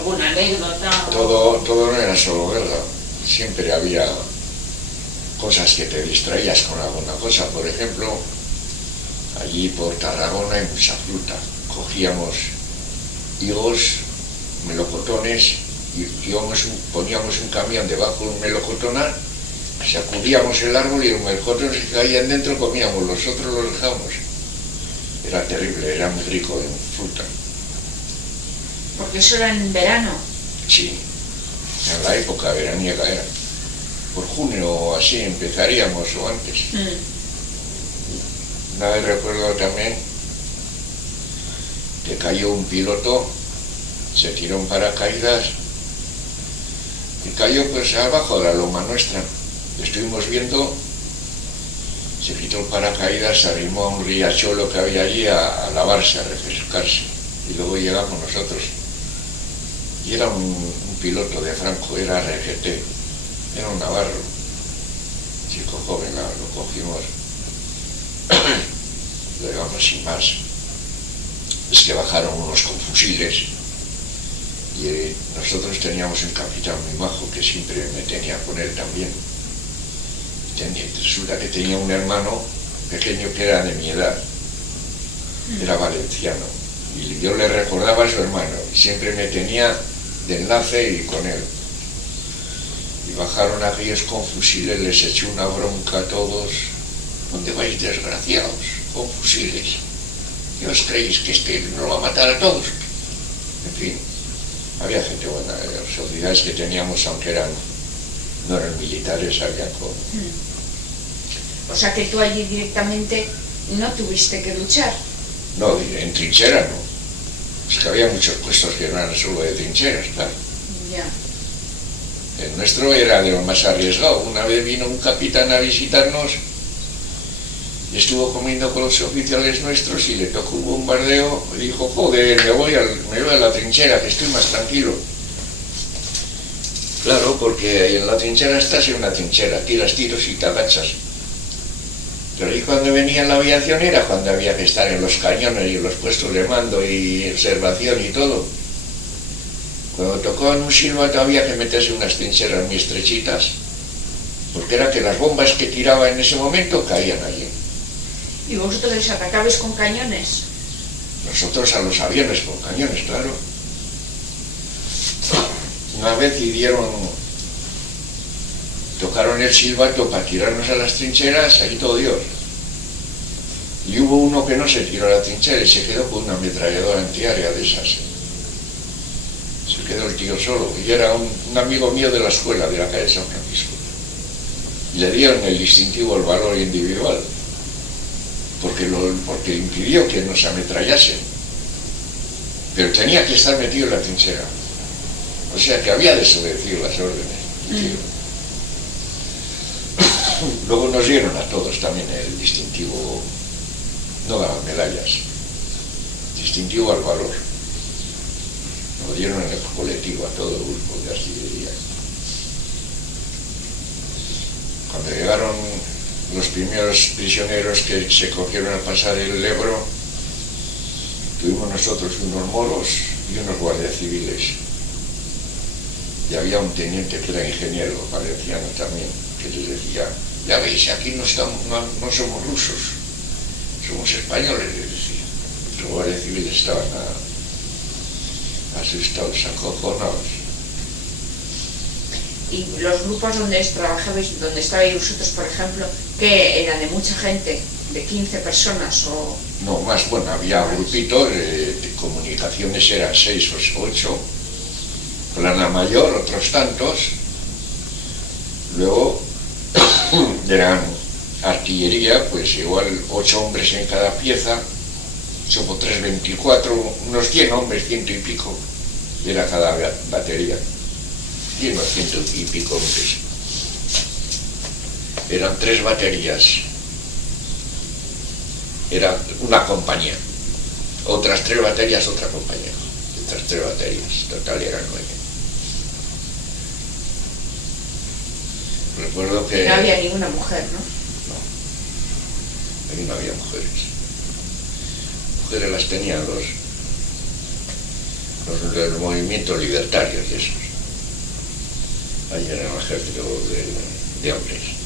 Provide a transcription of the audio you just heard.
¿Alguna anécdota? Todo no era solo guerra. Siempre había cosas que te distraías con alguna cosa. Por ejemplo, allí por Tarragona hay mucha fruta. Cogíamos higos, melocotones, y poníamos un camión debajo de un melocotón, sacudíamos el árbol y los melocotones que caían dentro comíamos, los otros los dejábamos. Era terrible, era muy rico en fruta. Porque eso era en verano. Sí, en la época veraniega era. Por junio o así empezaríamos o antes. Una vez recuerdo también que cayó un piloto, se tiró en paracaídas y cayó pues abajo de la loma nuestra. Estuvimos viendo, se quitó el paracaídas, se arrimó a un riachuelo que había allí a lavarse, a refrescarse, y luego llegamos nosotros. Y era un piloto de Franco, era RGT, era un navarro, chico joven, lo cogimos, lo llevamos sin más. Es que bajaron unos con fusiles y nosotros teníamos un capitán muy majo que siempre me tenía con él también. Resulta que tenía un hermano pequeño que era de mi edad, era valenciano, y yo le recordaba a su hermano y siempre me tenía de enlace y con él. Y bajaron aquellos con fusiles, les echó una bronca a todos. ¿Dónde vais, desgraciados? Con fusiles. ¿Qué os creéis que este nos va a matar a todos? En fin, había gente buena, las sociedades que teníamos, aunque no eran militares, había como... O sea que tú allí directamente no tuviste que luchar. No, en trinchera no. Es que había muchos puestos que no eran solo de trincheras, claro. Ya. El nuestro era de lo más arriesgado. Una vez vino un capitán a visitarnos y estuvo comiendo con los oficiales nuestros y le tocó un bombardeo y dijo, joder, me voy a la trinchera, que estoy más tranquilo. Claro, porque en la trinchera estás en una trinchera, tiras tiros y te agachas. Pero ahí cuando venía la aviación era cuando había que estar en los cañones y en los puestos de mando y observación y todo. Cuando tocaban un silbato había que meterse en unas trincheras muy estrechitas, porque era que las bombas que tiraba en ese momento caían allí. ¿Y vosotros les atacabais con cañones? Nosotros a los aviones con cañones, claro. Una vez tocaron el silbato para tirarnos a las trincheras, ahí todo Dios. Y hubo uno que no se tiró a la trinchera y se quedó con una ametralladora antiaérea de esas. Se quedó el tío solo, y era un amigo mío de la escuela, de la calle San Francisco. Y le dieron el distintivo, el valor individual, porque impidió que nos ametrallasen. Pero tenía que estar metido en la trinchera. O sea que había desobedecido las órdenes. Luego nos dieron a todos también el distintivo, no daban medallas, distintivo al valor. Nos dieron en el colectivo a todo el grupo de artillería. Cuando llegaron los primeros prisioneros que se cogieron a pasar el Ebro, tuvimos nosotros unos moros y unos guardias civiles. Y había un teniente que era ingeniero valenciano también, que les decía, ya veis, aquí no somos rusos, somos españoles, les decía. Los guardias civiles estaban asustados, acojonados. ¿Y los grupos donde trabajabais, donde estabais vosotros, por ejemplo, que eran de mucha gente, de 15 personas o...? No, más, bueno, había grupitos, de comunicaciones eran 6 o 8, plana mayor, otros tantos, luego eran artillería, pues igual 8 hombres en cada pieza, 8 por 3, 24, unos 100 hombres, 100 y pico, era cada batería, 100 o 100 y pico hombres. Eran 3 baterías, era una compañía, otras 3 baterías, otra compañía, otras 3 baterías, total eran 9. Recuerdo que... No había ninguna mujer, ¿no? No, ahí no había mujeres. Mujeres las tenían los movimientos libertarios y esos. Ahí en el ejército de hombres.